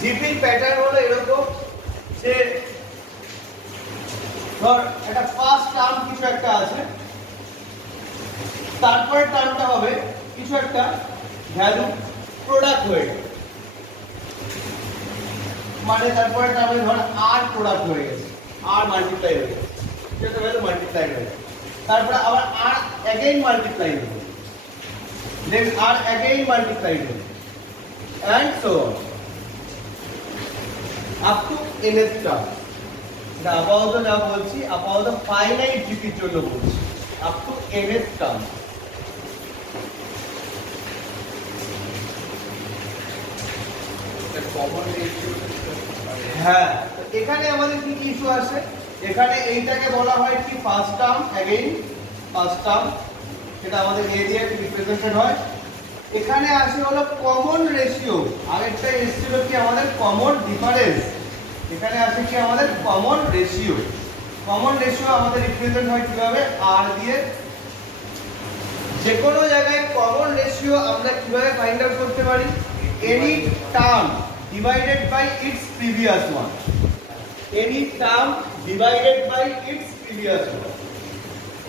জিপির প্যাটার্ন হলো এরকম যে ধর একটা ফার্স্ট টার্ম কিছু একটা আছে, তারপরে টার্মটা হবে কিছু একটা ভ্যালু প্রোডাক্ট হয়ে গেল, মানে তারপরে টার্মে ধর আর প্রোডাক্ট হয়ে গেছে, আর মাল্টিপ্লাই হয়ে গেছে, সেটা ভ্যালু মাল্টিপ্লাই হয়ে গেছে, তারপরে আবার আর অ্যাগেইন মাল্টিপ্লাই হবে, দেন আর অ্যাগেইন মাল্টিপ্লাই হবে, and so on up to nth term। এটা আপাতত যা বলছি আপাতত ফাইনাইট জিপির জন্য বলছি, up to nth term। হ্যাঁ, এখানে আমাদের কি কি ইস্যু আছে, এখানে এইটাকে বলা হয় কি first term, again first term, সেটা আমাদের এ দিয়ে রিপ্রেজেন্টেড হয়। এখানে আসে হলো কমন রেশিও, আরেকটা এসেছিল কি আমাদের কমন ডিফারেন্স, এখানে আসে কি আমাদের কমন রেশিও। কমন রেশিও আমাদের রিপ্রেজেন্ট হয় কিভাবে, আর দিয়ে। যে কোনো জায়গায় কমন রেশিও আমরা কিভাবে ফাইন্ড আউট করতে পারি, any term divided by its previous one, any term divided by its previous one.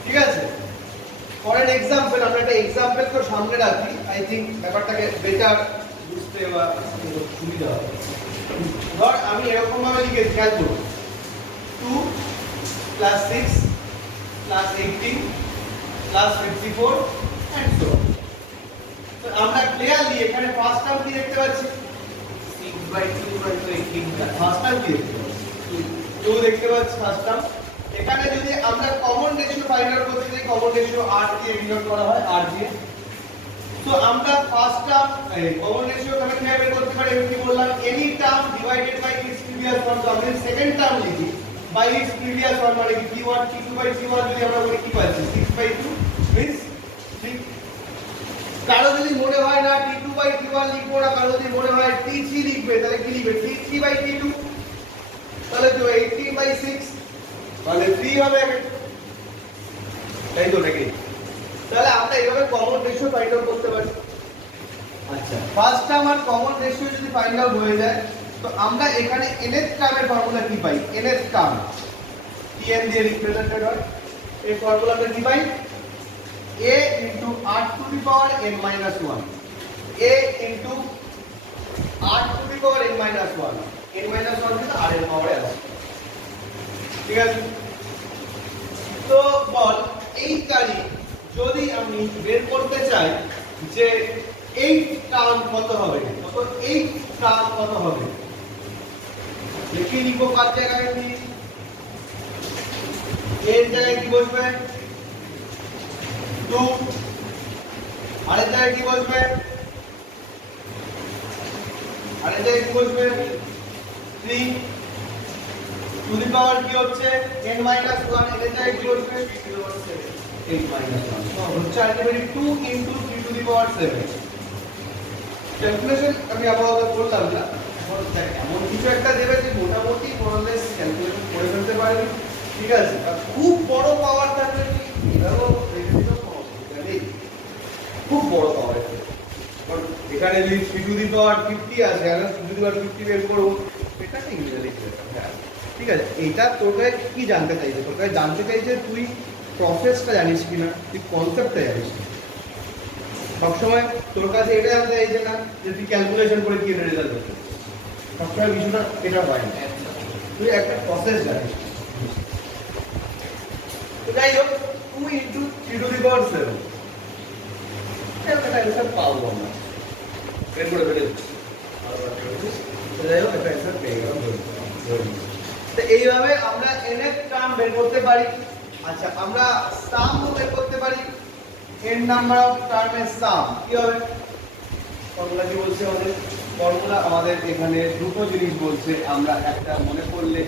ঠিক আছে, ফর এন এক্সাম্পল, আমরা একটা এক্সাম্পল তো সামনে রাখি, আই থিংক ব্যাপারটাকে বেটার বুঝতে বা সুবিধা হবে। ধর আমি এরকম ভাবে লিখে খেয়াল করব, 2 + 6 + 18 + 54 and so on। তো আমরা ক্লিয়ারলি এখানে ফার্স্ট টার্ম কি দেখতে পাচ্ছি, 6/2 ফার্স্ট টার্ম কি দেখতে পাচ্ছি, 2 দেখতে পাচ্ছি ফার্স্ট টার্ম। এখানে যদি আমরা কমন রেশিও ফাইন্ড আউট করতে চাই, কমন রেশিও r দিয়ে ডিনোট করা হয়, r দিয়ে। তো আমরা ফার্স্ট টার্ম কমন রেশিও আমরা কিভাবে বের করতে পারি, আমি কি বললাম, any term divided by its previous one. তো আমরা সেকেন্ড টার্ম লিখি বাই ইটস প্রিভিয়াস ওয়ান, মানে কি t1 t2/t1 যদি আমরা বলি কি পাচ্ছি, 6/2 মিন্স 3। কারো যদি মনে হয় না t2/t1 লিখবো না, কারো যদি মনে হয় t3 লিখবে, তাহলে কি লিখবে, t3/t2, তাহলে তো 18/6, তাহলে 3 হবে, তাই তো নাকি? তাহলে আমরা এইভাবে কমন রেশিও ফাইন্ড আউট করতে পারি। আচ্ছা, ফার্স্ট টার্ম আর কমন রেশিও যদি ফাইন্ড আউট হয়ে যায়, তো আমরা এখানে nth টার্মের ফর্মুলা কি পাই, nth টার্ম tn দিয়ে রিপ্রেজেন্টেড হয়। এই ফর্মুলা আমরা কি পাই, a * r⁴ n - 1, a * r⁴ n - 1, n - 1 কিন্তু r এর পাওয়ারে আছে। ঠিক আছে, তো বল এই তারিখ যদি আমি বের করতে চাই যে এই টার্ম কত হবে, কত এই টার্ম কত হবে, লিখে নিব কার জায়গায় কি, এর জায়গায় কি বসবে 2, আর এর জায়গায় কি বসবে, আর এর জায়গায় কি বসবে 3, টু দি পাওয়ার কি হচ্ছে n - 1, এর জায়গায় কি বসবে 8 - 1, তো হচ্ছে ultimately 2 * 3 two the power 7। Calculation আমি আপাতত করলাম না, এখন এমন কিছু একটা দেবে যে মোটামুটি মোরলেস ক্যালকুলেশন করে ফেলতে পারবি। ঠিক আছে, আর খুব বড় পাওয়ার থাকলে কি এটাও রেডিও পাওয়ার, খুব বড় পাওয়ার। কারণ এখানে যদি 3 টু দি পাওয়ার 50 আছে, আর 3 টু দি পাওয়ার 50 বের করব, এটা ইংরেজিতে লিখতে হবে। হ্যাঁ, ঠিক আছে, এটা তোর কাছে কি জানতে চাইছে, তোর কাছে জানতে চাইছে তুই প্রসেসটা জানিস কিনা, তুই কনসেপ্টটা জানিস কিনা। সবসময় তোর কাছে এটা জানতে চাইছে না যে তুই ক্যালকুলেশন করে কি রেজাল্ট হচ্ছে, সবসময় বিষয়টা এটা হয় না, তুই একটা প্রসেস জানিস। তো যাই হোক, 2 * 3 টু দি পাওয়ার 7 এটা অ্যান্সার পাবো আমরা, বের করে ফেলেছি। তো যাই হোক, একটা অ্যান্সার পেয়ে গেলাম। তো এইভাবে আমরা nth টার্ম বের করতে পারি। আচ্ছা, আমরা সাম বের করতে পারি, n নাম্বার অফ টার্মের সাম কি হবে, ফর্মুলা কি বলছে আমাদের, ফর্মুলা আমাদের এখানে দুটো জিনিস বলছে, আমরা একটা মনে করলে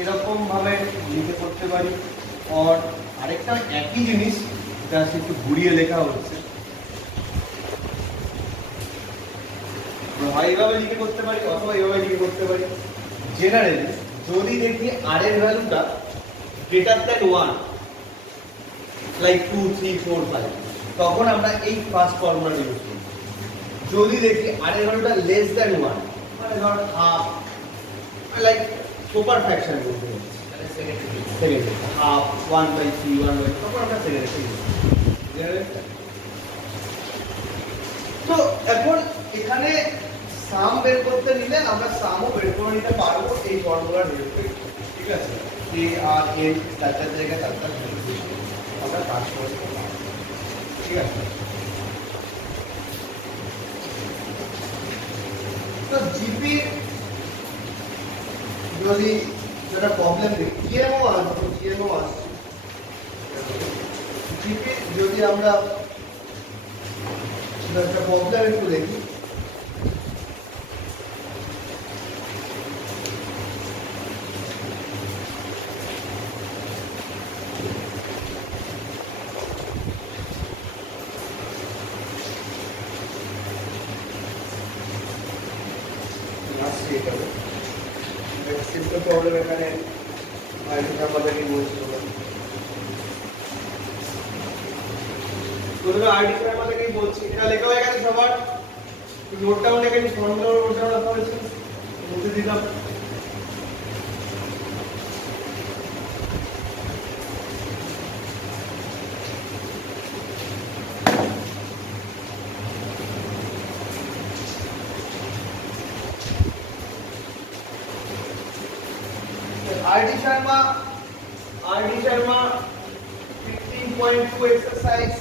এরকম ভাবে লিখে করতে পারি, আর আরেকটা একই জিনিস যা একটু ঘুরিয়ে লেখা হচ্ছে, হয় এইভাবে লিখে করতে পারি অথবা এইভাবে লিখে করতে পারি। জেনারেলি যদি দেখি r এর ভ্যালুটা গ্রেটার দ্যান 1, লাইক 2, 3, 4, 5, তখন আমরা এই ফার্স্ট ফর্মুলা ইউজ করি। যদি দেখি r এর ভ্যালুটা লেস দ্যান 1, মানে ধর হাফ লাইক সুপার ফ্র্যাকশন বলতে পারি সেকেন্ডে হাফ 1/3 1/3 তখন আমরা সেকেন্ডে তো এখন এখানে সাম বের করতে নিলে আমরা সামও বের করে নিতে পারবো এই ফর্মুলার হেল্পে ঠিক আছে এ আর এন চারটার জায়গায় চারটা আমরা কাজ করতে পারবো ঠিক আছে তো জিপি যদি যেটা প্রবলেম দেখি জিএমও আসবে জিপি যদি আমরা একটা প্রবলেম একটু দেখি সিম্পল প্রবলেম এখানে আমাদেরকে বলছিল আমাদেরকেই বলছি এটা লেখা হয়ে গেছে সবার নোট ডাউন লেখা ফর্মুলা নোট ডাউন রাখা হয়েছে মুছে দিলাম RD Sharma 15.2 exercise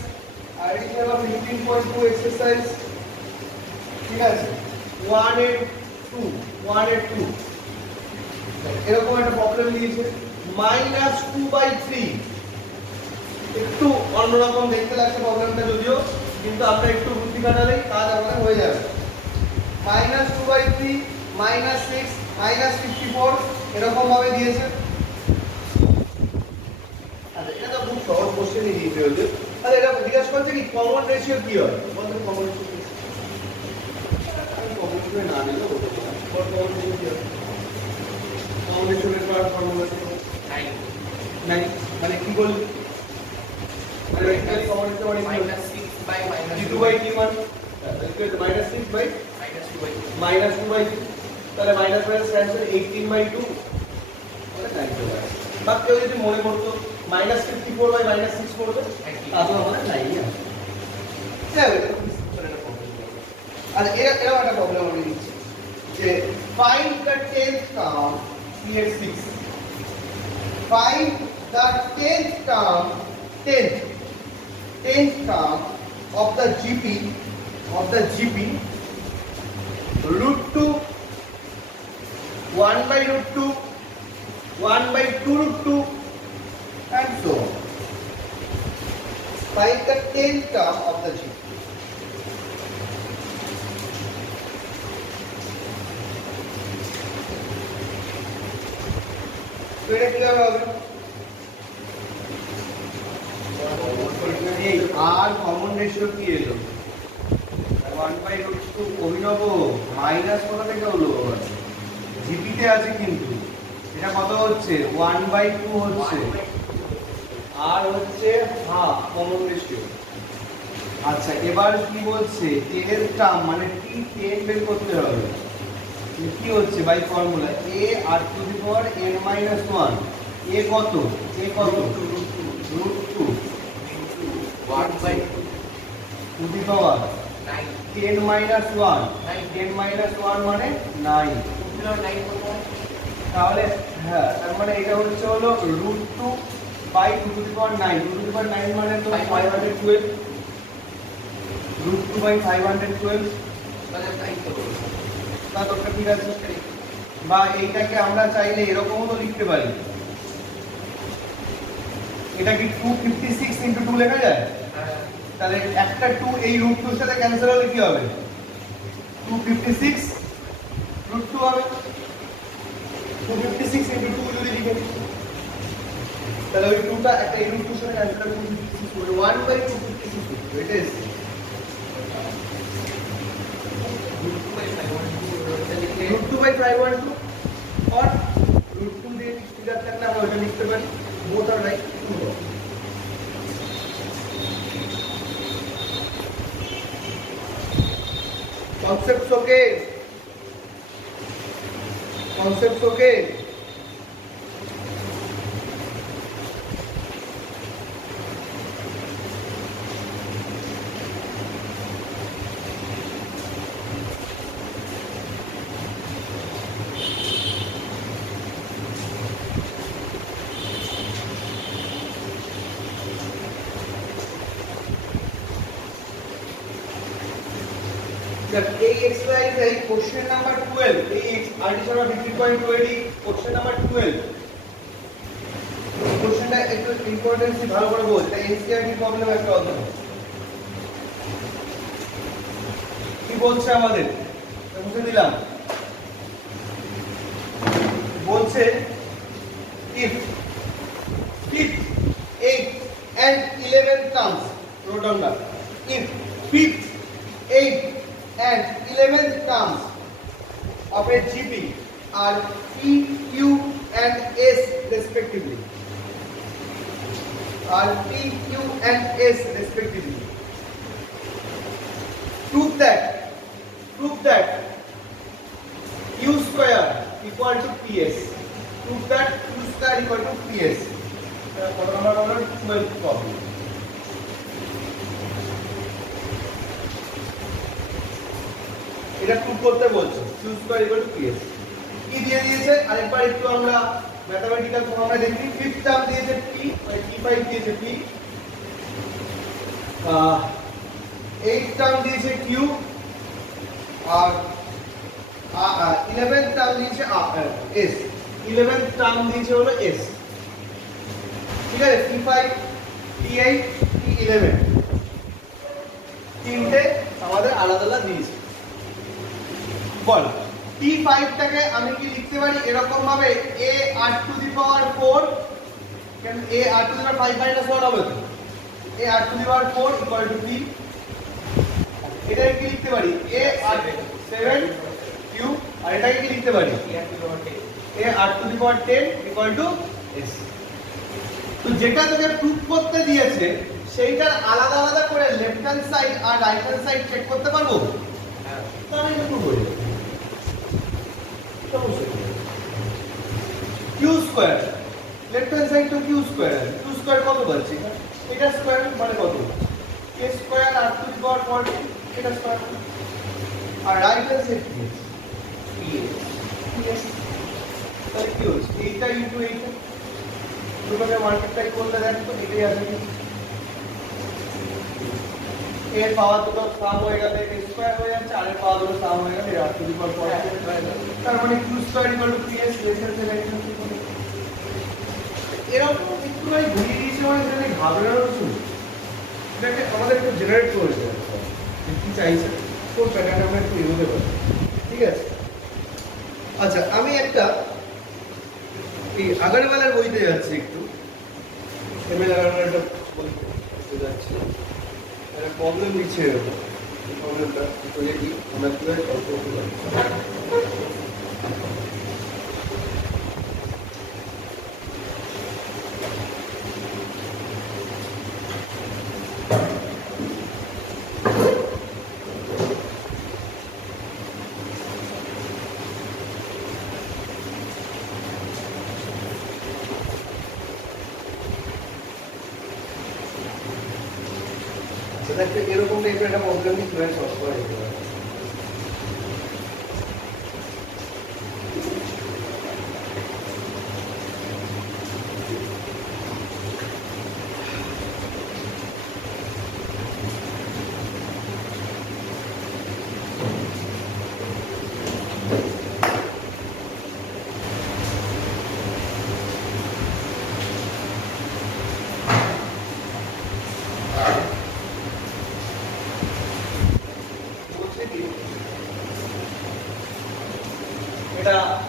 RD Sharma 15.2 exercise ঠিক আছে 182 এরকম একটা প্রবলেম দিয়েছে -2/3 একটু অন্যরকম দেখতে লাগছে প্রবলেমটা যদিও কিন্তু আমরা একটু বুদ্ধি খাটালেই কাজ আমাদের হয়ে যাবে -2/3 -6 -54 এরকম ভাবে দিয়েছে আচ্ছা এটা তো খুব সহজ কোশ্চেনই দিয়েছে ওই যে আরে এটা জিজ্ঞাসা করছে কি কমন রেশিও কি হয় বলতে কমন রেশিও কি আমি কমন রেশিও না নিলে বলতে পারি কমন রেশিও কি হয় কমন রেশিও এর পর ফর্মুলা 9 মানে কি বল মানে এটা কমন রেশিও মানে -6/-2/t1 -6/-2/3 তাহলে মাইনাস মাইনাস ক্যান্সেল 18/2 মানে 9 বা কেউ যদি মনে করতো -54/-6 করবে তাহলে আমাদের 9 আসবে আর এরকম একটা প্রবলেম আমি দিচ্ছি যে find the 10th term here 6 find the 10th term of the GP √2 1/√2 1/2√2 and so on. Find the 10th term of the GP. So এটা কি হবে এই আর কমন রেশিও কি এলো 1/√2 অভিনব মাইনাস কত থেকে হলো জিপিতে আছে কিন্তু এটা কত হচ্ছে 1/2 হচ্ছে আর হচ্ছে হাফ কমন রেশিও আচ্ছা এবার কি বলছে 10 এর টার্ম মানে t10 বের করতে হবে কি হচ্ছে by formula a r to the power n - 1 a কত √2 1/2 টু দি পাওয়ার 10 - 1 10 - 1 মানে 9 তাহলে হ্যাঁ তার মানে এটা হচ্ছে হলো √2/2 two the power 9 two the পাওয়ার 9 মানে তো 512 √2/512 তাহলে তাই তো তাহলে ঠিক আছে বা এইটাকে আমরা চাইলে এরকমও তো লিখতে পারি এটা কি 256 * 2 লেখা যায় তাহলে একটা 2 এই √2 এর সাথে ক্যান্সেল হলে কি হবে 256 √2 হবে 256 * 2 যদি লিখে তাহলে ওই 2টা একটা এই √2 এর সাথে ক্যান্সেল হবে 256 হবে 1/256 এটা is √2/512 or √2 দিয়ে ফিগার থাকলে আমরা ওটা লিখতে পারি both are right concepts okay concepts okay? এই এক্সারসাইজ এই কোশ্চেন নাম্বার 12 এই আরটিসরা 15.20 কোশ্চেন নাম্বার 12 কোশ্চেনটা একটু ইম্পর্টেন্স ভালো করে বল এটা এনসিআরটি প্রবলেম একটা অধ্যায় কি বলছে আমাদের বুঝে দিলাম বলছে if 5th 8th and 11th terms note down that if 5th 8th and 11th terms of a GP are P, Q and S respectively. Are P, Q and S respectively. Prove that Q square equal to PS. Prove that Q square equal to PS. What number 12 problem. এটা proof করতে বলছে q square equal to ps কি দিয়ে দিয়েছে আরেকবার একটু আমরা mathematical formula দেখি ফিফথ টার্ম দিয়েছে p মানে t5 দিয়েছে p এইট টার্ম দিয়েছে q আর 11th টার্ম দিয়েছে s 11th টার্ম দিয়েছে হলো s ঠিক আছে t5 t8 t11 তিনটে আমাদের আলাদা আলাদা দিয়েছে বল t5 টাকে আমি কি লিখতে পারি এরকম ভাবে a r টু দি পাওয়ার 4 কেন a r টু দি পাওয়ার 5 - 1 হবে তো a r to the power 4 equal to p এটা কি লিখতে পারি a r 7 q আর এটাকে কি লিখতে পারি a r to the power 10 equal to s তো যেটা তোকে প্রুফ করতে দিয়েছে সেইটার আলাদা আলাদা করে লেফট হ্যান্ড সাইড আর রাইট হ্যান্ড সাইড চেক করতে পারবো হ্যাঁ তাহলে এটা বলি q square left hand side তো q স্কয়ার কত পাচ্ছি এটা স্কয়ার মানে কত k square r to the power 40 এটা স্কয়ার আর রাইট হ্যান্ড সাইড কি ps তাহলে কি হচ্ছে এইটা ইনটু এইটা দুটোকে মাল্টিপ্লাই করলে দেখো এটাই আসবে এর পাওয়ার দুটো সাম হয়ে গেলে a স্কয়ার হয়ে যাচ্ছে আর এর পাওয়ার দুটো সাম হয়ে গেলে r টু দি পাওয়ার 40 তার মানে q square equal to ps lesser than right hand side এরকম একটু ভাই ঘুরিয়ে দিয়েছে মানে এখানে ঘাবড়ানোর কিছু এটাকে আমাদের একটু জেনারেট করে দিতে হবে কি চাইছে কোন প্যাটার্ন আমরা একটু এগোতে পারি ঠিক আছে আচ্ছা আমি একটা এই আগারওয়ালার বইতে যাচ্ছি একটু এমএল আগারওয়ালাটা বইতে যাচ্ছি একটা প্রবলেম দিচ্ছে এরকম প্রবলেমটা একটু দেখি আমরা কিভাবে সলভ করতে পারি এরকম টাইপের একটা প্রবলেম কিভাবে সলভ করা যেতে পারে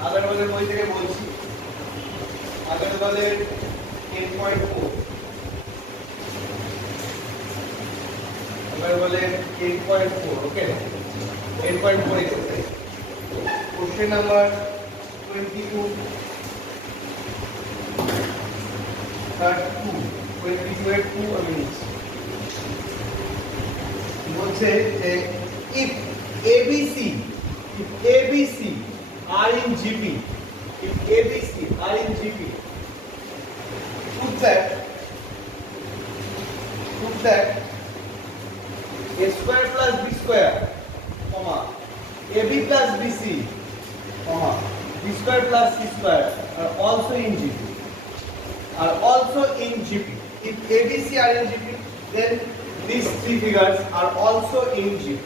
আগরওয়ালের বই থেকে বলছি আগরওয়ালের 10.4 আগরওয়ালের 10.4 ওকে 10.4 এক্সারসাইজ কোশ্চেন নাম্বার 22 22 এর 2 আমি নিচ্ছি বলছে যে if ABC are in GP if ABC are in GP, prove that A square plus B square, comma, AB plus BC, comma, B square plus C square are also in GP. If ABC are in GP, then these three figures are also in GP.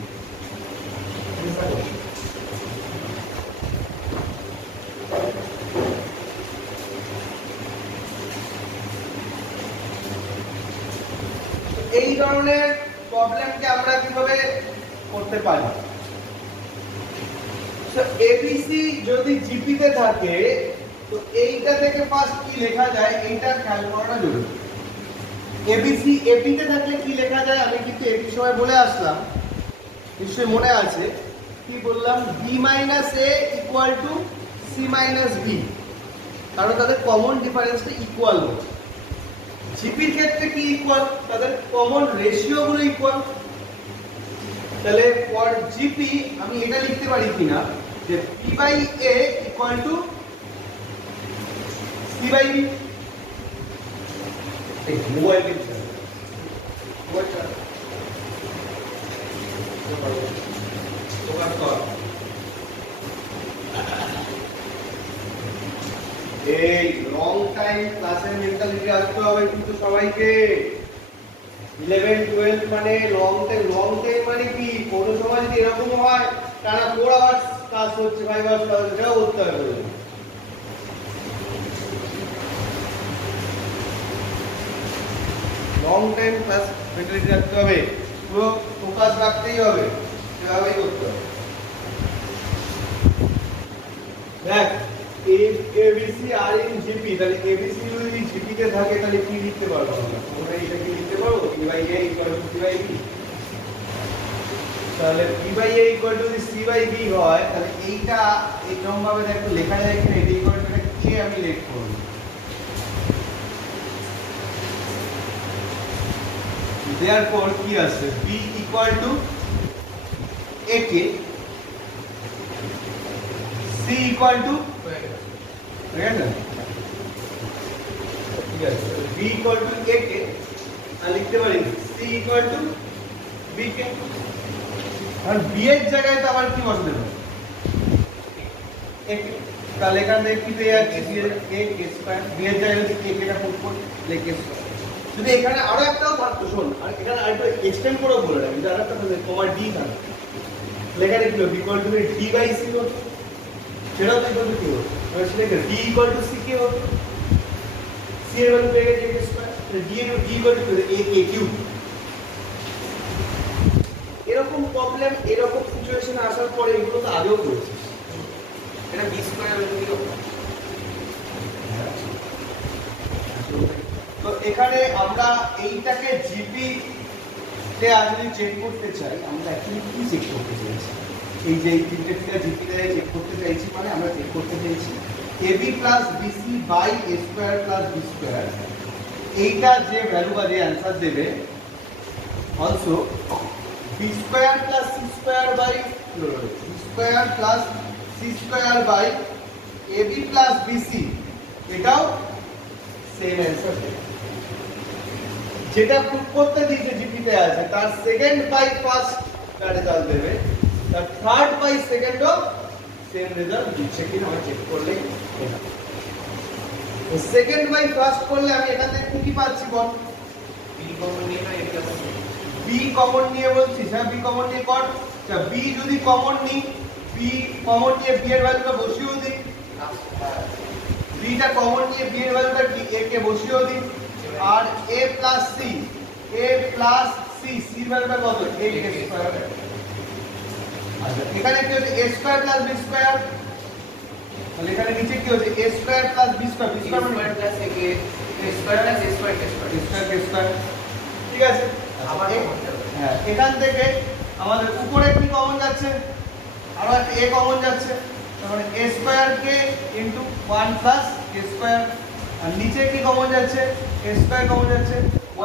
এই ধরনের প্রবলেমকে আমরা কিভাবে করতে পারি? So ABC যদি GP তে থাকে তো এইটা থেকে ফার্স্ট কি লেখা যায় এইটা খেয়াল করাটা জরুরি। এবিসি এপি তে থাকলে কি লেখা যায় আমি কিন্তু এপি সময় বলে আসলাম, নিশ্চয়ই মনে আছে কি বললাম, B minus A equal to C minus B, কারণ তাদের কমন ডিফারেন্সটা ইকুয়াল হচ্ছে। জিপির ক্ষেত্রে কি ইকুয়াল? তাদের কমন রেশিও গুলো ইকুয়াল। তাহলে ফর জিপি আমি এটা লিখতে পারি কিনা যে P by A equal to C by B. এই মোবাইল লিখতে হবে, মোবাইলটা ফোকাস কর। এই লং টাইম ক্লাসের মেন্টালিটি আসতে হবে কিন্তু সবাইকে। 11 12 মানে লং টাইম মানে কি? কোন সময় যদি এরকম হয় টানা 4 আওয়ার্স ক্লাস হচ্ছে, 5 আওয়ার্স ক্লাস হচ্ছে, এটাও করতে হবে। লং টাইম ক্লাস মেন্টালিটি রাখতে হবে, পুরো ফোকাস রাখতেই হবে, সেভাবেই করতে হবে। দেখ ABC আর ইন জিপি, তাহলে ABC যদি জিপি তে থাকে তাহলে কি লিখতে পারবো আমরা? আমরা এটা কি লিখতে পারবো? P by A equal to C by B। তাহলে P by A equal to C by B হয়, তাহলে এইটা এরকম ভাবে দেখো লেখা যায় কিনা, এটা ইকুয়াল টু K আমি লিখব। therefore কি আছে? B equal to AK, C equal to ঠিক আছে, B equal to AK আর লিখতে পারি C equal to BK। R B এর জায়গায় তো আবার কি বসবে? AK। তাহলে এখান থেকে কি পেয়ে যাচ্ছি? B এর AK স্কয়ার, B এর জায়গায় যদি AK টা পুট করি তাহলে K স্কয়ার। যদি এখানে আরো একটাও পারত, শোন, আর এখানে আরেকটা এক্সটেন্ড করে বলে রাখি, যদি আরেকটা থাকে কমা D থাকে লেখাটা কি হবে? B equal to D by C হতো, সেটাও তো ইকুয়াল টু কি হতো? সেটা D equal to C কে হতো, C এর ভ্যালু পেয়ে গেছে AK স্কয়ার, তাহলে D equal to AK cube. এরকম প্রবলেম এরকম সিচুয়েশনে আসার পরে এগুলো তো আগেও করেছিস। এটা B স্কয়ার হলো কি? তো এখানে আমরা এইটাকে জিপি তে যদি চেক করতে চাই, আমরা অ্যাকচুয়ালি কি চেক করতে চাইছি? এই যে এই তিনটে ফিগার জিপি তে চেক করতে চাইছি, মানে আমরা চেক করতে চাইছি AB plus BC by A square plus B square, এইটা যে ভ্যালু বা যে অ্যানসার দেবে, also B square plus C square by B square plus C square by AB plus BC, এটাও সেম অ্যানসার দেবে। যেটা প্রুফ করতে দিয়েছে জিপি তে আছে তার সেকেন্ড বাই ফার্স্ট রেজাল্ট দেবে, তার থার্ড বাই সেকেন্ডও সেম রেজাল্ট দিচ্ছে কিনা আমরা চেক করলে এটা। তো সেকেন্ড বাই ফার্স্ট করলে আমি এখান থেকে কি পাচ্ছি বল? বি কমন নিয়ে না, এটা বি কমন নিয়ে বলছিস? হ্যাঁ, বি কমন নিয়ে কর। আচ্ছা, বি যদি কমন নিই, বি কমন নিয়ে বি এর ভ্যালুটা বসিয়েও দিই, বিটা কমন নিয়ে বি এর ভ্যালুটা কি a কে বসিয়েও দিই, আর a plus c, a plus c, c ভ্যালুটা কত? a square. আচ্ছা, এখানে কি হচ্ছে? a square plus b square, তাহলে এখানে নিচে কি হচ্ছে? a square plus b square, b square plus a square plus a square K square, square K square. ঠিক আছে, আবার হ্যাঁ, এখান থেকে আমাদের উপরে কি কমন যাচ্ছে? আর একটা a কমন যাচ্ছে, তাহলে a স্কয়ার কে ইনটু 1 প্লাস a স্কয়ার, আর নিচে কি কমন যাচ্ছে? a স্কয়ার কমন যাচ্ছে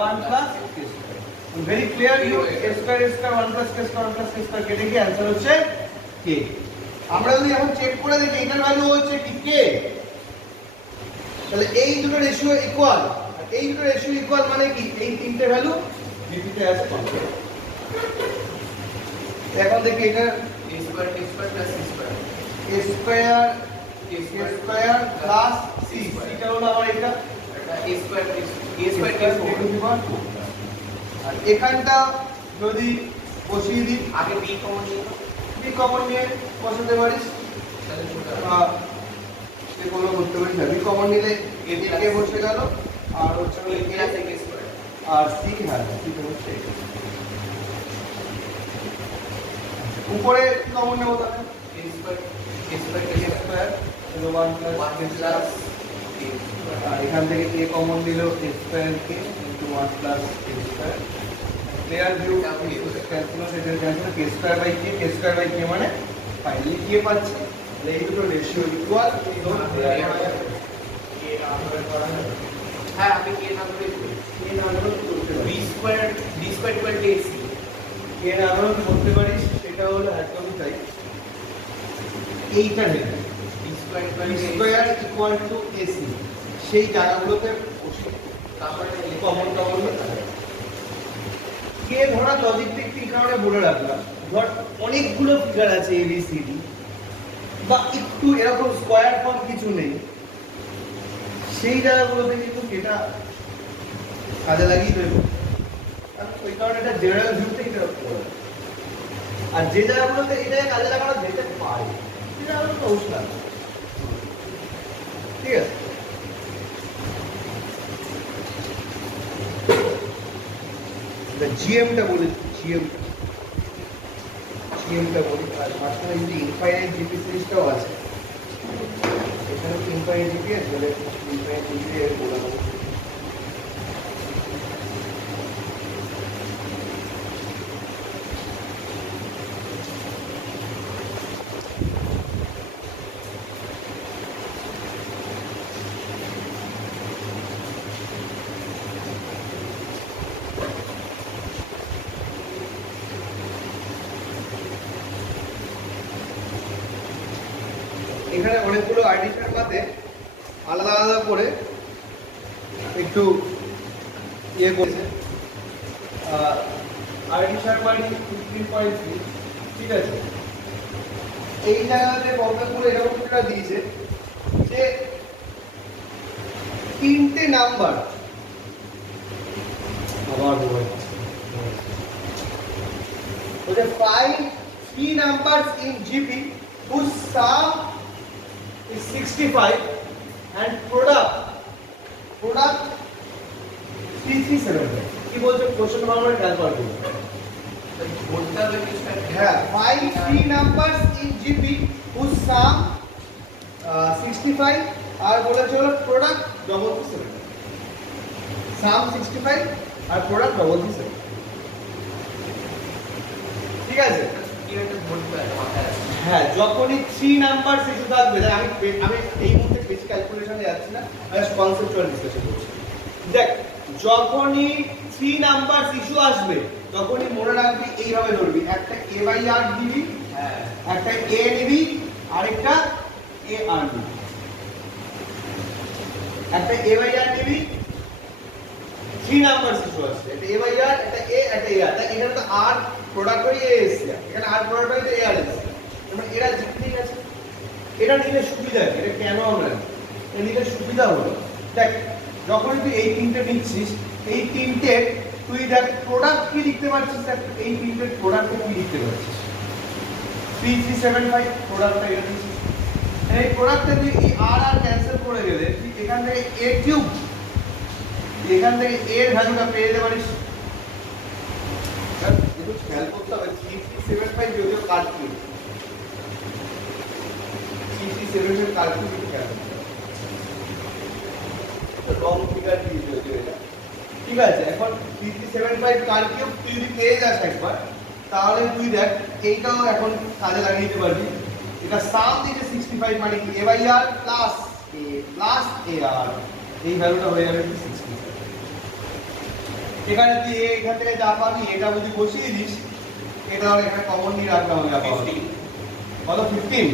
1 plus a square. Very clear, you a square 1 plus k square 1 plus k square, কেটে কি অ্যানসার হচ্ছে k। আমরা যদি এখন চেক করে দেখি এটার ভ্যালু হচ্ছে কি k, তাহলে এই দুটো রেশিও ইকুয়াল, আর এই দুটো রেশিও ইকুয়াল মানে কি এই তিনটে ভ্যালু বিপিতে আছে কনস্ট্যান্ট। এখন দেখি এটা a square plus c square a square plus c, এটা হলো আমার এটা a square k4 আর এখানটা যদি বসিয়ে দিই, আগে b কমন নিয়ে বি কমন নিয়ে বসাতে পারিস, তাহলে এগুলো করতে পারিস না। বি কমন নিলে এদিকে বসে গেল, আর হচ্ছে a plus k square আর সি, হ্যাঁ সি তো হচ্ছে উপরে কমন নেব তাহলে a square স্কয়ার 1 প্লাস আর এখান থেকে a কমন নিল a স্কয়ার কে into 1 plus a square clear view calculus এটা calculus k square by k মানে ফাইনালি k পাচ্ছি। তাহলে এই দুটো রেশিও ইকুয়াল, এই দুটো হ্যাঁ আমি k না ধরে b square equal to ac k নামও বলতে পারিস, সেটা হলো একদমই তাই। এইটা নেবে b square equal to ac, সেই জায়গাগুলোতে বসে তারপরে কমন কে ধরা লজিকটা একটু এই কারণে বলে রাখলাম, ধর অনেকগুলো ফিগার আছে ABCD বা একটু এরকম স্কয়ার ফর্ম কিছু নেই, সেই জায়গাগুলোতে কিন্তু এটা কাজে লাগিয়ে দেবো। ওই কারণে এটা জেনারেল ভিউতে এটা করে, আর যে জায়গাগুলোতে এই জায়গায় কাজে লাগানো যেতে পারে সেটা হলো কৌশল। ঠিক আছে, জিএমটা বলি, জিএমটা বলি, আর মাঝখানে যদি ইনফাইনাইট জিপি সিরিজটাও আছে, এখানে ইনফাইনাইট জিপি আছে, তাহলে ইনফাইনাইট জিপি এর বলা হবে। এখানে অনেকগুলো আইডি ফার্মাতে আলাদা আলাদা করে একটু ইয়ে করেছে। আইডি ফার্মাটি 15.3, ঠিক আছে। এই জায়গাতে প্রবলেম করে এরকম একটা দিয়েছে যে তিনটে নাম্বার, আবার বলছে find 3 numbers in GP whose sum is 65 and product 3375। কি বলছে কোশ্চেন আমরা ক্যালকুলেট করব, বলতে হবে কি স্যার? হ্যাঁ, find 3 numbers in GP whose sum 65 আর বলেছে হলো প্রোডাক্ট 3375, sum 65 আর প্রোডাক্ট 3375। ঠিক আছে, কি একটা বলতে হবে মাথায় আছে। হ্যাঁ, যখনই 3 নাম্বার ইস্যু থাকবে, আমি এই মুহূর্তে বেশি ক্যালকুলেশনে যাচ্ছি না, আমি কনসেপচুয়াল ডিসকাশন করছি। দেখ, যখনই 3 নাম্বার ইস্যু আসবে তখনই মনে রাখবি এইভাবে ধরবি, একটা a/r দিবি, হ্যাঁ একটা a নিবি, আরেকটা ar নিবি, একটা a/r নিবি। 3 নাম্বার ইস্যু আসছে, একটা a/r, একটা a, একটা ar। তাই এখানে তো r প্রোডাক্ট হয়ে a এসছে, এখানে r প্রোডাক্ট হয়ে ar এসছে। মানে এরা ঠিক আছে, এটা নিলে সুবিধা কি, এটা কেন আমরা এটা নিলে সুবিধা হলো, দেখ যখনই তুই এই তিনটে নিচ্ছিস, এই তিনটে তুই দেখ প্রোডাক্ট কি লিখতে পারছিস, দেখ এই তিনটে প্রোডাক্টে কি লিখতে পারছিস, 3375 প্রোডাক্টটা এটা দিচ্ছিস। এই প্রোডাক্টটা তুই এই আর ক্যান্সেল করে গেলে তুই এখান থেকে a কিউব, এখান থেকে a এর ভ্যালুটা পেয়ে যেতে পারিস। একটু খেয়াল করতে হবে, 3375 যদিও কাট কিউব, 3375 কাট কিউব খেয়াল করতে হবে, রং ফিগার দিয়ে যদিও এটা। ঠিক আছে, এখন 3375 কাট কিউব তুই যদি পেয়ে যাস একবার, তাহলে তুই দেখ এইটাও এখন কাজে লাগিয়ে দিতে পারবি। এটা সাম দিকে 65 মানে কি a/r plus a plus ar, এই ভ্যালুটা হয়ে যাবে 65। এখানে তুই এখান থেকে যা পাবি এটা যদি বসিয়ে দিস, এটা আর এখানে কমন নিয়ে রাখলাম, আমরা পাবো কত 15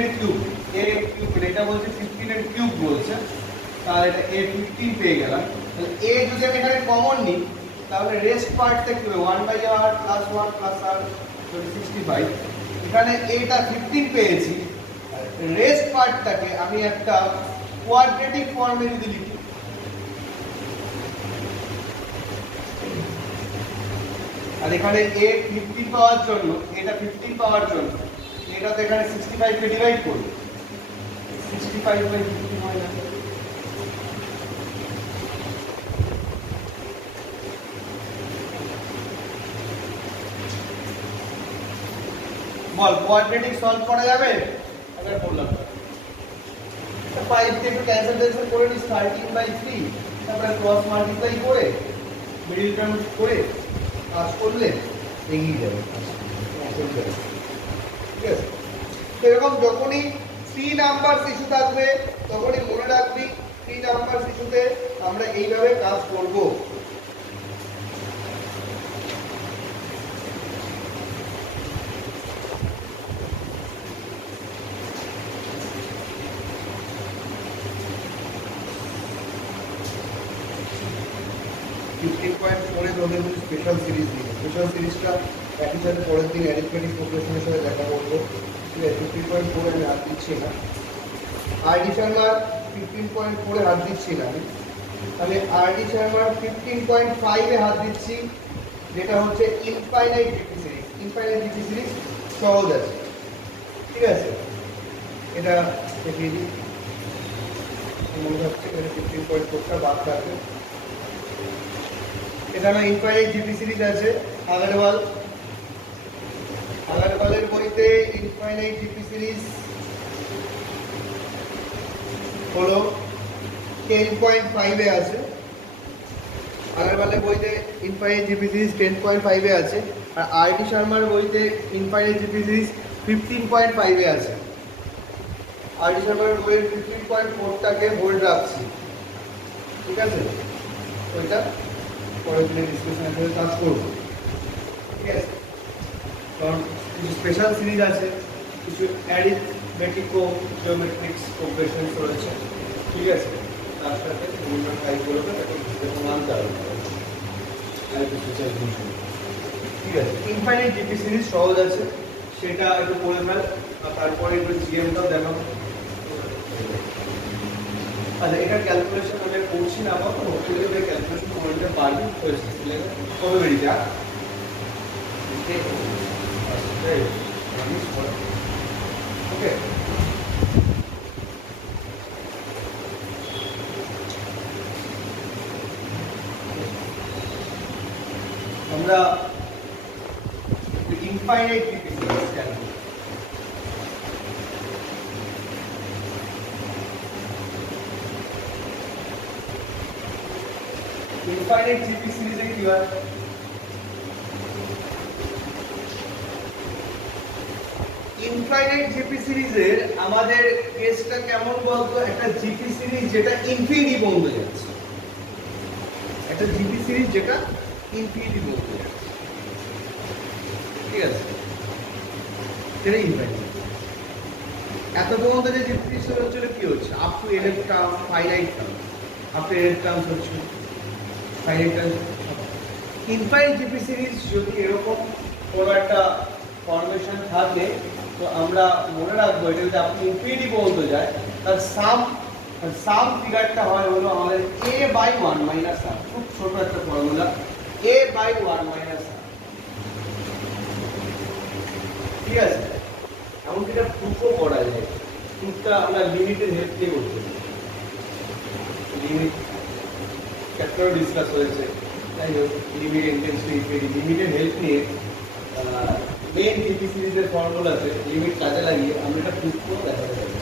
এর কিউব a কিউব, এটা বলছে 15 এর কিউব বলছে, তাহলে এটা a 15 পেয়ে গেলাম। তাহলে a যদি আমি এখানে কমন নিই তাহলে রেস্ট পার্টটা কি হবে, 1/r প্লাস 1 প্লাস r 65। এখানে এটা 15 পেয়েছি, রেস্ট পার্টটাকে আমি একটা কোয়াড্রেটিক ফর্মে যদি লিখি, আর এখানে a 15 পাওয়ার জন্য, এটা 15 পাওয়ার জন্য এটা তো এখানে 65 কে ডিভাইড করব, 65/15 হয় না? বল কোয়াড্রেটিক সলভ করা যাবে? আবার বললাম 5 কে একটু ক্যান্সেল করে নিস, 13/3, তারপরে ক্রস মাল্টিপ্লাই করে মিডল টার্ম করে কাজ করলে এগিয়ে যাবে। ঠিক আছে, তো এরকম যখনই 3 নাম্বার ইস্যু থাকবে তখনই মনে রাখবি 3 নাম্বার ইস্যুতে আমরা এইভাবে কাজ করব। স্পেশাল সিরিজ নিয়ে, স্পেশাল সিরিজটা একই সাথে পরের দিন অ্যারিথমেটিক প্রোগ্রেশনের সাথে দেখা করবো। ঠিক আছে, 15.4 আমি হাত দিচ্ছি না, আর.ডি. শর্মার 15.4 এ হাত দিচ্ছি না আমি আর.ডি. শর্মার 15.5 এ হাত দিচ্ছি, যেটা হচ্ছে infinite GP series. Infinite GP series সহজ আছে, ঠিক আছে, এটা দেখিয়ে দিই। মনে হচ্ছে এখানে 15.4টা বাদ থাকবে। এখানে ইনফাইনাইট জিপি সিরিজ আছে, আগরওয়ালের বইতে ইনফাইনাইট জিপি সিরিজ হলো 10.5 এ আছে। আগরওয়ালের বইতে ইনফাইনাইট জিপি সিরিজ 10.5 এ আছে, আর আর.ডি. শর্মার বইতে ইনফাইনাইট জিপি সিরিজ 15.5 এ আছে। আর.ডি. শর্মার বইয়ের 15.4টাকে হোল্ড রাখছি, ঠিক আছে, ওইটা পরের দিনে ডিসকাশনের সাথে কাজ করবো। ঠিক আছে, কারণ কিছু স্পেশাল সিরিজ আছে, কিছু অ্যারিথমেটিকো জিওমেট্রিক্স প্রোগ্রেশনস রয়েছে, ঠিক আছে, তার সাথে বিভিন্ন টাইপ করবে মানতে হবে। ঠিক আছে, ইনফাইনাইট জিপি সিরিজ সহজ আছে, সেটা একটু পড়ে ফেল, আর তারপরে একটু জিএমটাও দেখাবো। আচ্ছা, এটা ক্যালকুলেশন আমি করছি না, আমার হোটেলে এটা ক্যালকুলেশন করে দিতে পারবি, কবে বেরিয়ে যা ওকে। আমরা infinite GP series calculate, infinite GP সিরিজে কি হয়, ইনফাইনাইট জিপি সিরিজের আমাদের কেসটা কেমন বলতো, একটা জিপি সিরিজ যেটা ইনফিনিটি পর্যন্ত যাচ্ছে, একটা জিপি সিরিজ যেটা ইনফিনিটি পর্যন্ত যাচ্ছে, ঠিক আছে, সেটা ইনফাইনাইট। এত পর্যন্ত যে জিপি সিরিজ হচ্ছিল কি হচ্ছে, up to N term, finite term, up to N terms হচ্ছে finite term. Infinite GP series যদি এরকম কোনো একটা ফরমেশন থাকে, তো আমরা মনে রাখবো এটা যদি আপনি ইনফিনিটি পর্যন্ত যায়, তার সাম ফিগারটা হয় হলো আমাদের a/1 মাইনাস r, খুব ছোট একটা ফর্মুলা, a/1 মাইনাস r, ঠিক আছে। এমনকি এটা প্রুফও করা যায়, প্রুফটা আমরা লিমিটের হেল্প দিয়ে করতে পারি, লিমিট চ্যাপ্টারও ডিসকাস হয়েছে, তাই হোক লিমিট ইন্টেন্সিটি ইনফিনিটি, লিমিটের হেল্প নিয়ে মেইন জিপি সিরিজের ফর্মুলাতে লিমিট কাজে লাগিয়ে আমরা এটা প্রুফ করে দেখাতে পারি।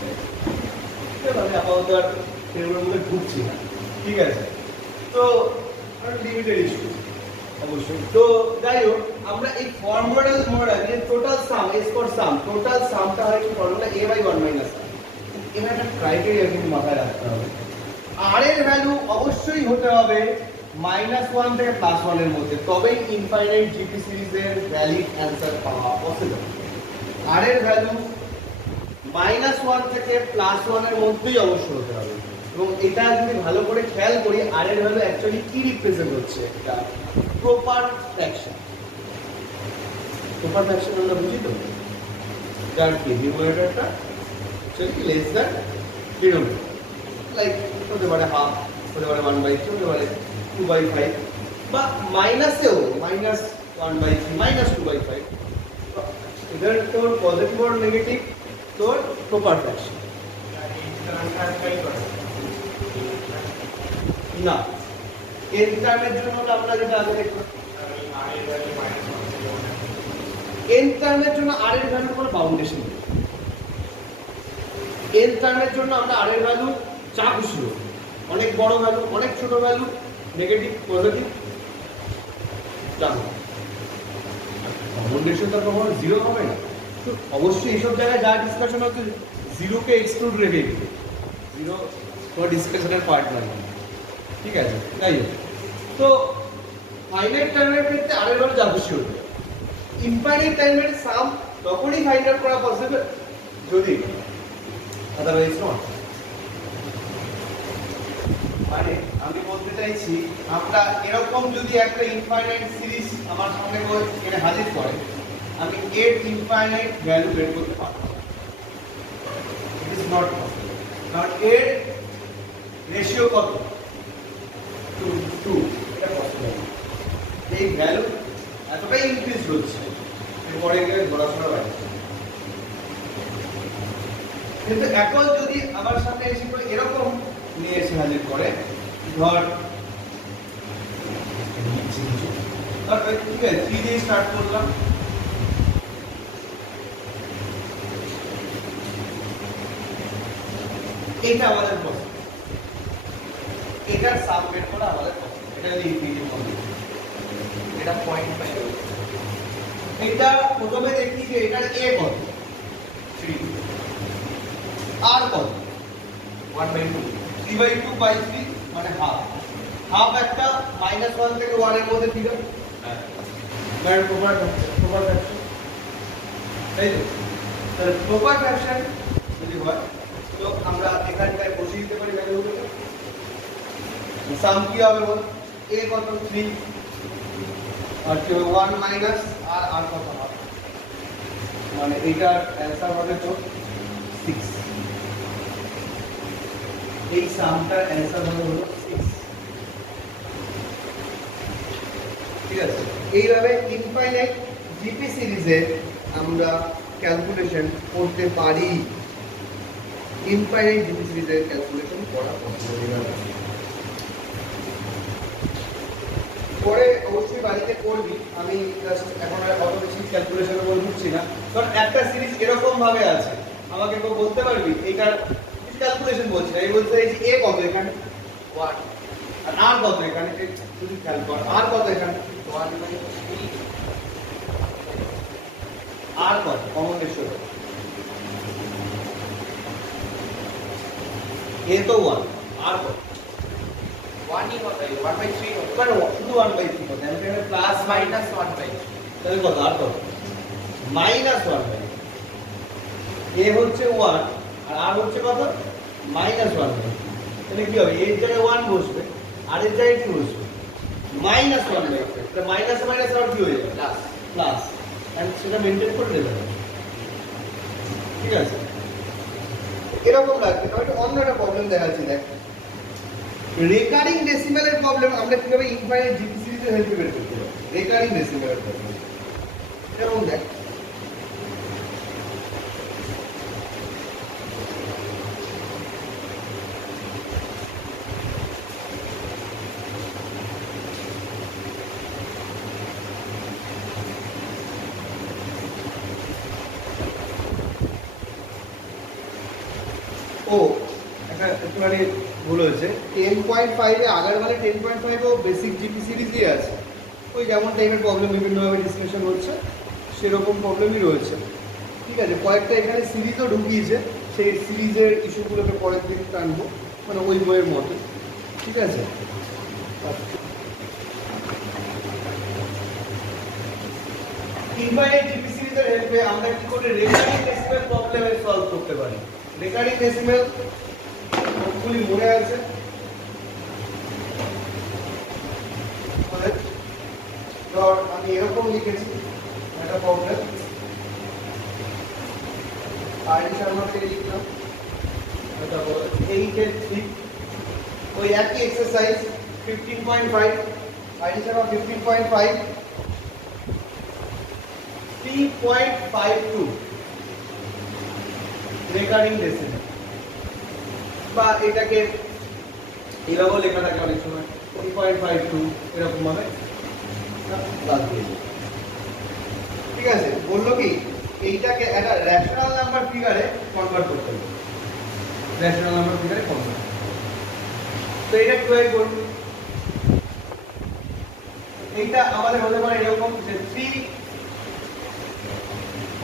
আমি আপাতত আর সেগুলোর মধ্যে ঢুকছি না, ঠিক আছে, তো লিমিটেড ইস্যু অবশ্যই। তো যাই হোক, আমরা এই ফর্মুলাটা মনে রাখি, total sum, S for sum, total সামটা হয় কি ফর্মুলা a/1 মাইনাস r। এখানে একটা ক্রাইটেরিয়া কিন্তু মাথায় রাখতে হবে, r এর ভ্যালু অবশ্যই হতে হবে -1 থেকে +1 এর মধ্যে, তবেই ইনফাইনাইট জিপি সিরিজের ভ্যালিড অ্যান্সার পাওয়া পসিবল। r এর ভ্যালু -1 থেকে +1 এর মধ্যেই অবশ্যই হতে হবে। এবং এটা যদি ভালো করে খেয়াল করি আর এর ভ্যালু অ্যাকচুয়ালি কি রিপ্রেজেন্ট হচ্ছে, এটা প্রপার ফ্র্যাকশন। প্রপার ফ্র্যাকশন আমরা বুঝি তো, যার কি নিউমারেটরটা actually less than denominator, like হতে পারে হাফ, হতে পারে 1/3, হতে পারে 2/5, বা মাইনাসেও -1/3, -2/5। इधर তোর পজিটিভ আর নেগেটিভ তোর প্রপার ফ্র্যাকশন না। এর টার্মের জন্য আমরা যেটা আগে দেখলাম, এন টার্মের জন্য আর এর ভ্যালু কোনো বাউন্ডেশন নেই। এন টার্মের জন্য আমরা আর এর ভ্যালু যা খুশি হোক, অনেক বড় ভ্যালু, অনেক ছোট ভ্যালু, নেগেটিভ পজিটিভ জানো, বাউন্ডেশন তো কখনো 0 হবে না। তো অবশ্যই এইসব জায়গায় যা ডিসকাশন হচ্ছে 0 কে এক্সক্লুড রেখে দিবে, 0 তো ডিসকাশনের পার্ট নয়, ঠিক আছে? তাই তো ফাইনাইট টাইমের ক্ষেত্রে আর এর ভ্যালু যা খুশি হবে। ইনফাইনাইট টাইমের সাম তখনই ফাইন্ড আউট করা পসিবল যদি আদারওয়াইজ নট। মানে আমি বলতে চাইছি, আমরা এরকম যদি একটা ইনফাইনাইট সিরিজ আমার সামনে এখানে হাজির করে, আমি এর ইনফাইনাইট ভ্যালু বের করতে পারবো। ইট ইজ নট পসিবল, কারণ এর রেশিও কত? 2 এটা পসিবল। এই ভ্যালু এতটাই ইনক্রিজ হচ্ছে, এরপরে গেলে ধরাশোনা বাড়ছে। কিন্তু এখন যদি আমার সামনে এসে এরকম নিয়ে এসে হাজির করে, ধর ঠিক আছে 3 দিয়ে স্টার্ট করলাম, এটা আমাদের প্রশ্ন, এটার সাম বের করা আমাদের প্রশ্ন। এটা যদি ইনফিনিটি হবে, এটা 0.5, এটা প্রথমে দেখি যে এটার এ কত, 3, আর কত 1/2, 3/2/3 মানে হাফ। হাফ একটা -1 থেকে 1 এর মধ্যে ফিগার, হ্যাঁ মানে প্রপার ফ্র্যাকশন, তাই তো? তাহলে প্রপার ফ্র্যাকশন যদি হয় তো আমরা এখানটায় বসিয়ে দিতে পারি ভ্যালুগুলোকে। সাম কি হবে বল? a কত 3, আর কি হবে 1 মাইনাস আর কত হাফ, মানে এটার অ্যানসার হবে তো 6। এই সামটার অ্যানসার হবে হলো 6, ঠিক আছে? এইভাবে ইনফাইনাইট জিপি সিরিজে আমরা ক্যালকুলেশন করতে পারি। ইনফাইনাইট জিপি সিরিজের ক্যালকুলেশন করা পসিবল। পরে অবশ্যই বাড়িতে করবি, আমি জাস্ট এখন আর অত বেশি ক্যালকুলেশনের উপর ঢুকছি না। কারণ একটা সিরিজ এরকম ভাবে আছে, আমাকে কেউ বলতে পারবি এইটার ক্যালকুলেশন বলছি না, এই বলতে চাইছি এ কত এখানে 1, আর আর কত এখানে, যদি খেয়াল কর আর কত এখানে 1/3, আর কত কমন রেশিও এ তো 1 আর কত 1ই হবে, 1/3 হবে, কেন শুধু 1/3 কত, আমি এখানে প্লাস মাইনাস -1/3, তাহলে কত আর কত -1/3। এ হচ্ছে 1 আর হচ্ছে কত -1/3। তাহলে কি হবে, এর জায়গায় 1 বসবে আর এর জায়গায় কি বসবে -1/3। তাহলে মাইনাস মাইনাস আর কি হয়ে যাবে প্লাস। প্লাস, এন্ড সেটা মেইনটেইন করে দেবে, ঠিক আছে? এরকম লাগবে। আমি অন্য একটা প্রবলেম দেখাচ্ছি, দেখ রেকারিং ডেসিমেলের প্রবলেম আমরা কিভাবে ইনফাইনাইট জিপি সিরিজে হেল্প বের করতে পারি। রেকারিং ডেসিমেলের প্রবলেম যেমন দেখ, ও একটা একটুখানি ভুল হয়েছে, 10.5 এ আগারওয়ালে 10.5 ও বেসিক জিপি সিরিজই আছে। ওই যেমন টাইপের প্রবলেম বিভিন্নভাবে ডিসকাশন হচ্ছে সেরকম প্রবলেমই রয়েছে, ঠিক আছে? কয়েকটা এখানে সিরিজও ঢুকিয়েছে, সেই সিরিজের ইস্যুগুলোকে পরের দিন টানবো, মানে ওই বইয়ের মতো, ঠিক আছে? ইনফাইনাইট জিপি সিরিজ সিরিজের হেল্পে আমরা কি করে রেকারিং ডেসিমেল প্রবলেমে সলভ করতে পারি। রেকারিং ডেসিমেল সবগুলি মনে আছে, ধর আমি এরকম লিখেছি একটা প্রবলেম, আইডি শর্মাকে লিখলাম, তারপর 8 ওই একই exercise 15.5 ID Sharma 15.5 3.52 recurring decimal, বা এটাকে এভাবে লেখা থাকে অনেক সময় 3.52 এরকম ভাবে বাদ দিয়ে দিই। ঠিক আছে, বললো কি এইটাকে একটা রেশনাল নাম্বার ফিগারে কনভার্ট করতে হবে, রেশনাল নাম্বার ফিগারে কনভার্ট। তো এটা কিভাবে করব? এইটা আমাদের হতে পারে এরকম যে 3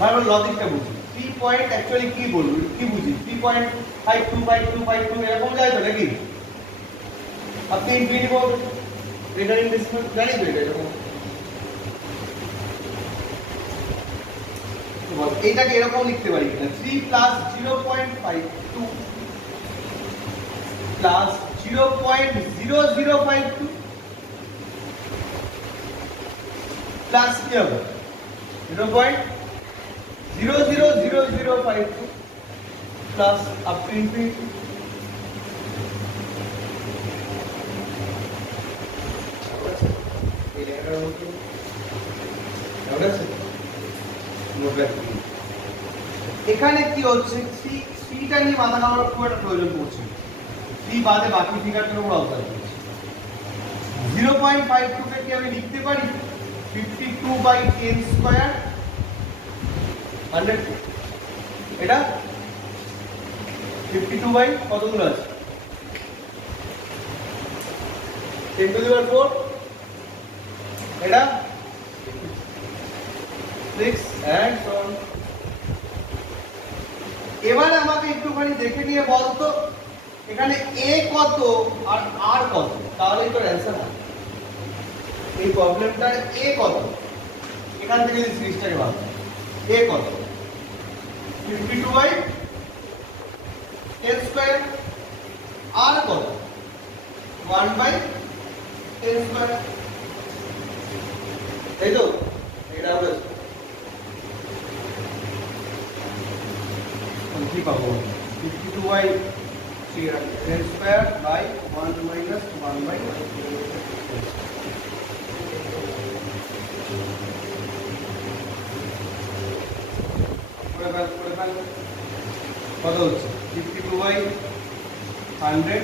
ভালো লজিকটা বুঝি 3 পয়েন্ট অ্যাকচুয়ালি কি বলবো কি বুঝি 3.525252 এরকম যায় তো নাকি? আপনি ইনফিনিটি বলবেন রেকারিং ডেসিমেল জানি তো এটা এরকম। এইটাকে এরকম লিখতে পারি কিনা 3 প্লাস 0.52 প্লাস 0.0052 প্লাস কি হবে 0.000052 প্লাস আপ টু ইনফিনিটি। এই লেখাটার মধ্যে এখানে কি হচ্ছে সিটা নিয়ে মাথা ঘামানোর খুব একটা প্রয়োজন পড়ছে, সি বাদে বাকি ফিগারটার উপর অবজার্ভ করছি। 0.52 কে কি আমি লিখতে পারি 52/10 স্কয়ার 100, এটা 52 কত দূর আছে 10⁴, এটা 6 and so on। এবারে আমাকে একটুখানি দেখে নিয়ে বলতো এখানে a কত আর r কত, তাহলেই তো অ্যানসার হবে। এই প্রবলেমটার a কত, এখান থেকে যদি সিরিজটাকে ভাবো a কত 52/10 স্কয়ার, r কত 1/10 স্কয়ার, তাই তো? এটা হবে কি পাবো 52/10 স্কয়ার বাই 1 minus 1/10। কত হচ্ছে 52/100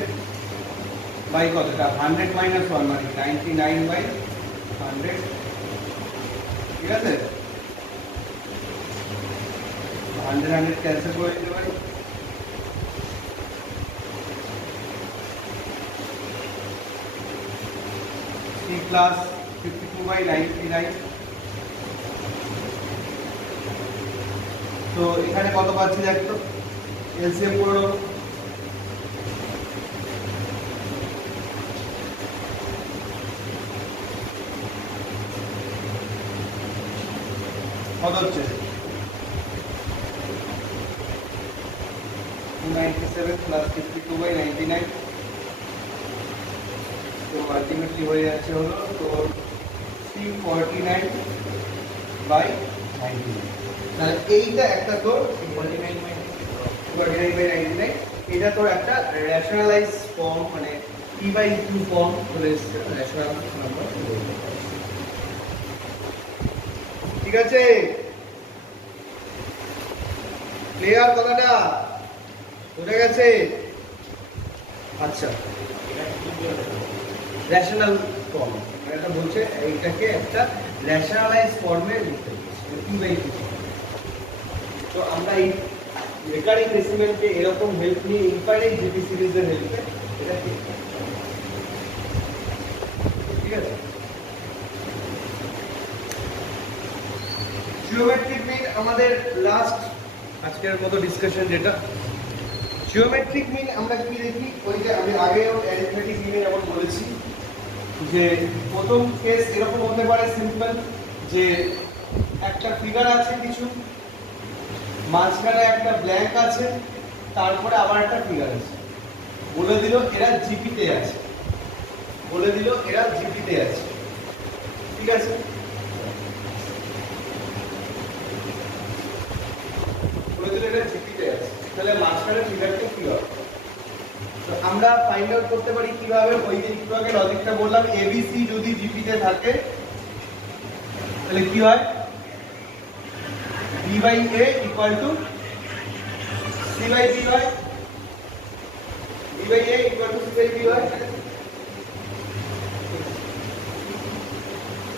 বাই কত, এটা 100 minus 1 মানে 99/100, ঠিক আছে? 100 ক্যান্সেল করে দিতে পারি, c প্লাস 52/99। তো এখানে কত পাচ্ছি দেখো, এলসিএম করে নেব, কত হচ্ছে 297 প্লাস 52/99, তো আলটিমেটলি হয়ে যাচ্ছে হলো তো 349/99। তাহলে এইটা একটা তোর 49/99, এটা তোর একটা রেশনালাইজ ফর্ম, মানে p/q ফর্ম চলে এসেছে রেশনাল নাম্বার। ঠিক আছে, ক্লিয়ার কথাটা বুঝে গেছে? আচ্ছা, রেশনাল ফর্ম এটা বলছে এইটাকে একটা রেশনালাইজ ফর্মে লিখতে হবে p/q। তো আমরা এই রেকারিং ডেসিমেলকে এরকম হেল্প নিয়ে ইনফাইনাইট জিপি সিরিজের হেল্পে এটা ঠিক আছে। জিওমেট্রিক মিন আমাদের লাস্ট আজকের মতো ডিসকাশন, যেটা জিওমেট্রিক মিন আমরা কি দেখি, ওই যে আমি আগেও অ্যারিথমেটিক মিনে যেমন বলেছি যে প্রথম কেস এরকম হতে পারে সিম্পল, যে একটা ফিগার আছে কিছু, মাঝখানে একটা ব্ল্যাঙ্ক আছে, তারপরে আবার একটা ফিগার আছে। বলে দিল এরা জিপিতে আছে, বলে দিল এরা জিপিতে আছে, ঠিক আছে? বলে দিল এরা জিপিতে আছে, তাহলে মাঝখানে ফিগারটা কি হবে? তো আমরা ফাইন্ড আউট করতে পারি কিভাবে? ওই যে একটু আগে লজিকটা বললাম, এবিসি যদি জিপিতে থাকে তাহলে কি হয়? b by a equal to c by b হয়, b by a equal to c by b হয়,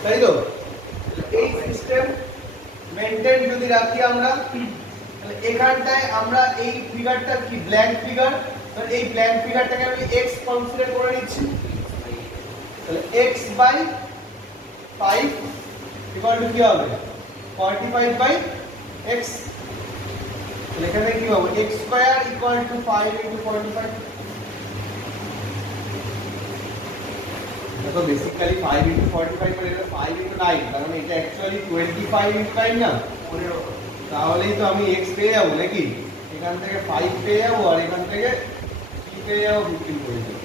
তাই তো? এই সিস্টেম মেইনটেইন যদি রাখি আমরা, তাহলে এখানটায় আমরা এই ফিগারটা কি ব্ল্যাঙ্ক ফিগার, তাহলে এই ব্ল্যাঙ্ক ফিগারটাকে আমি x কনসিডার করে নিচ্ছি, তাহলে x by 5 equal to কি হবে? 45 by x, তাহলে এখানে কি হবে? x square equal to 5 into 45, দেখো বেসিক্যালি 5 into 45 মানে এটা 5 into 9, তার মানে এটা অ্যাকচুয়ালি 25 into 9 না 15, তাহলেই তো আমি x পেয়ে যাবো নাকি? এখান থেকে 5 পেয়ে যাবো আর এখান থেকে কি পেয়ে যাবো? 15 পেয়ে যাবো,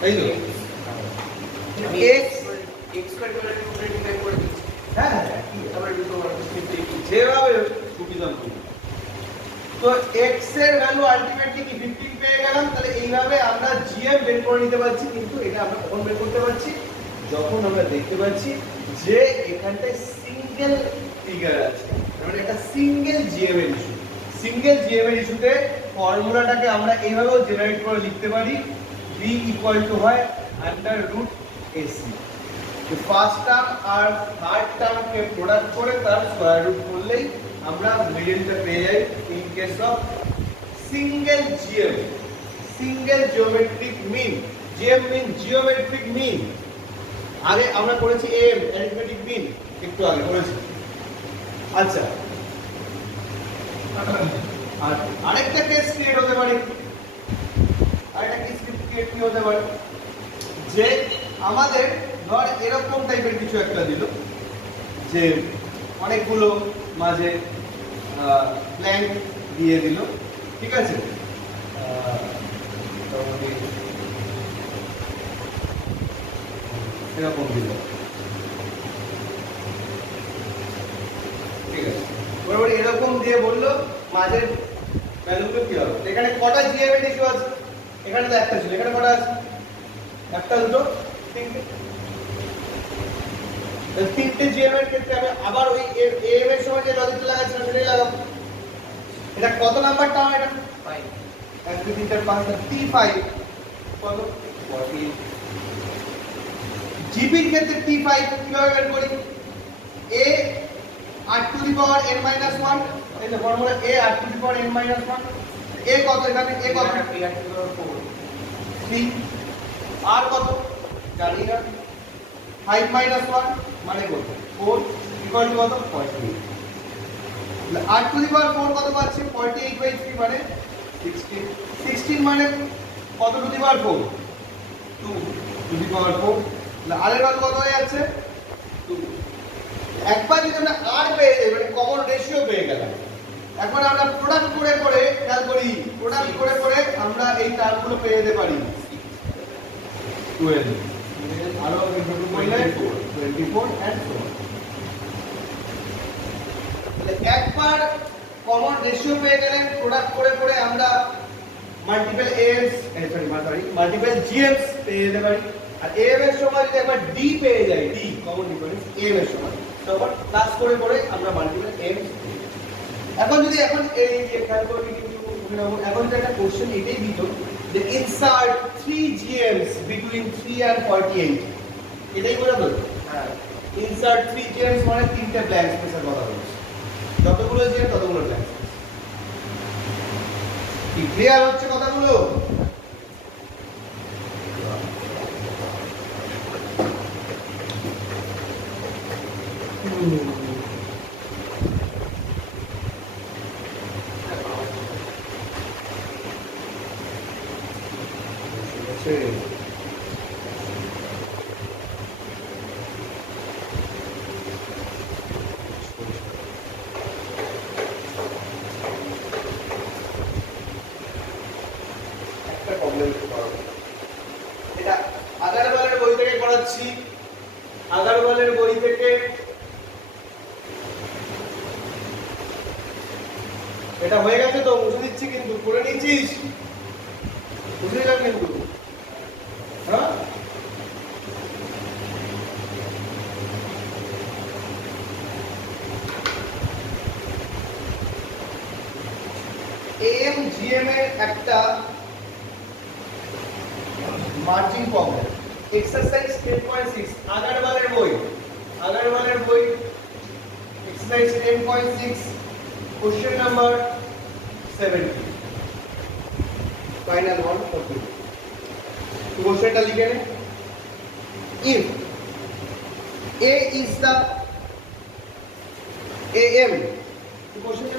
তাই তো? x স্কয়ার করে 25 করে দিচ্ছি। হ্যাঁ আবার দুটো যেভাবে সুবিধা হবে। তো x এর ভ্যালু আলটিমেটলি কি 15 পেয়ে গেলাম, তাহলে এইভাবে আমরা gm বের করে নিতে পারছি। কিন্তু এটা আমরা কখন বের করতে পারছি? যখন আমরা দেখতে পাচ্ছি যে এখানটায় সিঙ্গেল ফিগার আছে, মানে এটা সিঙ্গেল gm এর ইস্যু। সিঙ্গেল gm এর ইস্যুতে ফর্মুলাটাকে আমরা এইভাবেও জেনারেট করে লিখতে পারি, v ইকুয়াল টু হয় under root AC. First term আর থার্ড টার্মকে প্রোডাক্ট করে তার স্কয়ার রুট করলেই আমরা মিডলটা পেয়ে যাই in case of single GM, single geometric mean. GM mean geometric mean, আগে আমরা করেছি এম অ্যারিথমেটিক মিন, একটু আগে করেছি। আচ্ছা, আর আরেকটা কেস ক্রিয়েট হতে পারে, আরেকটা কেস ক্রিয়েট কি হতে পারে যে আমাদের ধর এরকম টাইপের কিছু একটা দিল, যে অনেকগুলো মাঝে ব্ল্যাঙ্ক দিয়ে দিল, ঠিক আছে? এরকম দিল, ঠিক আছে? বরাবর এরকম দিয়ে বললো মাঝের ভ্যালুগুলো কি হবে। এখানে কটা জিএম ইস্যু আছে? এখানে তো একটা ছিল, এখানে কটা আছে? একটা, দুটো, তিনটে। তিনটে জিএম এর ক্ষেত্রে আমি আবার ওই এম এর সময় যে লজিকটা লাগাচ্ছিলাম সেটাই লাগাবো। এটা কত নাম্বার টার্ম? এটা 5, 1 2 3 4 5 T5 কত? 40। জিপি এর ক্ষেত্রে T5 কিভাবে বের করি? a r to the power n - 1, এই যে formula a r to the power n - 1, a কত? এখানে a কত? r to the power 4, 3, r কত জানি না, 5 - 1 মানে কত? 4 ইকুয়াল টু কত? 48। r টু দি পাওয়ার 4 কত পাচ্ছি? 48/3 মানে 16। 16 মানে কত two the power 4? 2 two the পাওয়ার 4। আর এর মান কত হয়ে যাচ্ছে? 2। একবার যদি আমরা r পেয়ে যাই, মানে কমন রেশিও পেয়ে গেলাম, এখন আমরা প্রোডাক্ট করে করে খেয়াল করি, প্রোডাক্ট করে করে আমরা এই টার্মগুলো পেয়ে যেতে পারি। 12 আরো 24 and so on। তাহলে একবার কমন রেশিও পেয়ে গেলে প্রোডাক্ট করে করে আমরা মাল্টিপল এমস মাল্টিপল জিএমস পেয়ে যেতে পারি। আর এম এর সময় যদি একবার ডি পেয়ে যাই, ডি কমন ডিফারেন্স এম এর সময়, তখন প্লাস করে করে আমরা মাল্টিপল এমস। এখন যদি এখন এই যে খেয়াল করবি কিন্তু এখন যে একটা কোশ্চেন এটাই দিত যে ইনসার্ট 3 GMs between 3 and 48, এটাই বলা তো। হ্যাঁ, ইনসার্ট 3 GMs মানে তিনটে ব্ল্যাঙ্ক স্পেসের কথা বলছি, যতগুলো GM ততগুলো ব্ল্যাঙ্ক স্পেস। কি ক্লিয়ার হচ্ছে কথাগুলো? এটা হয়ে গেছে তো, মুছে দিচ্ছি কিন্তু, করে নিয়েছিস, মুছে দিলাম কিন্তু। হ্যাঁ AM GM এর একটা মার্জিন প্রবলেম, এক্সারসাইজ 10.6 আগারওয়ালের বই, exercise 10.6 question number 70, final one for two. কোশ্চেনটা লিখে নে। If A is the AM, কোশ্চেনটা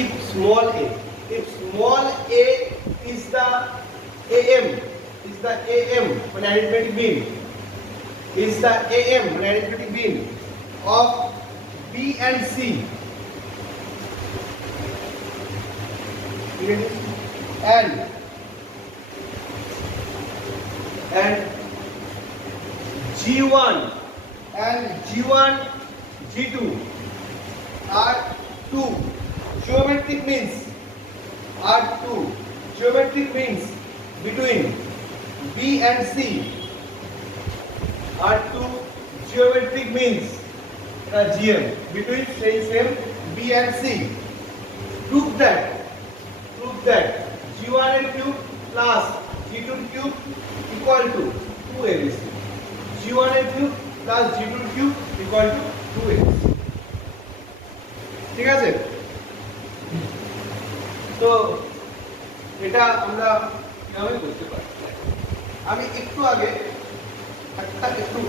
if small a is the AM, মানে arithmetic mean, is the AM, মানে arithmetic mean of B and C, and G1 and G2 are two geometric means between B and C are two geometric means GM between same B and C. Prove that G1 cube plus G2 cube equal to 2ABC. G1 cube plus G2 cube equal to 2ABC. ঠিক আছে? তো এটা আমরা কিভাবে করতে পারি? আমি একটু আগে একটু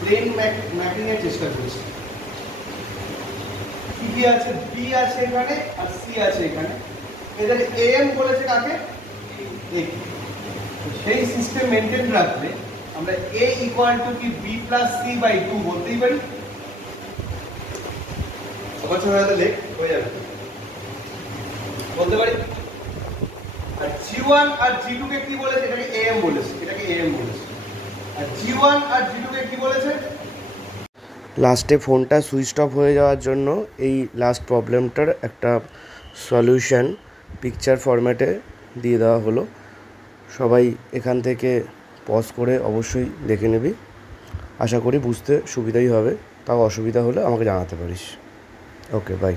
প্লেন ম্যাপিং এর চেষ্টা করেছি। কি আছে? B আছে এখানে আর C আছে এখানে। এদের AM বলেছে কাকে? A। সেই সিস্টেম মেইনটেইন রাখলে আমরা A ইকুয়াল টু কি B প্লাস C বাই 2 বলতেই পারি। সবার সাথে হয়তো লেখ হয়ে যাবে, বলতে পারি। আর G1 আর G2 কে কি বলেছে? এটাকে AM বলেছে, আর G1 আর G2 কে কি বলেছে? লাস্টে ফোনটা সুইচ অফ হয়ে যাওয়ার জন্য এই লাস্ট প্রবলেমটার একটা সলিউশন পিকচার ফরম্যাটে দিয়ে দেওয়া হলো। সবাই এখান থেকে পজ করে অবশ্যই দেখে নিবি, আশা করি বুঝতে সুবিধাই হবে। তাও অসুবিধা হলে আমাকে জানাতে পারিস। ওকে, বাই।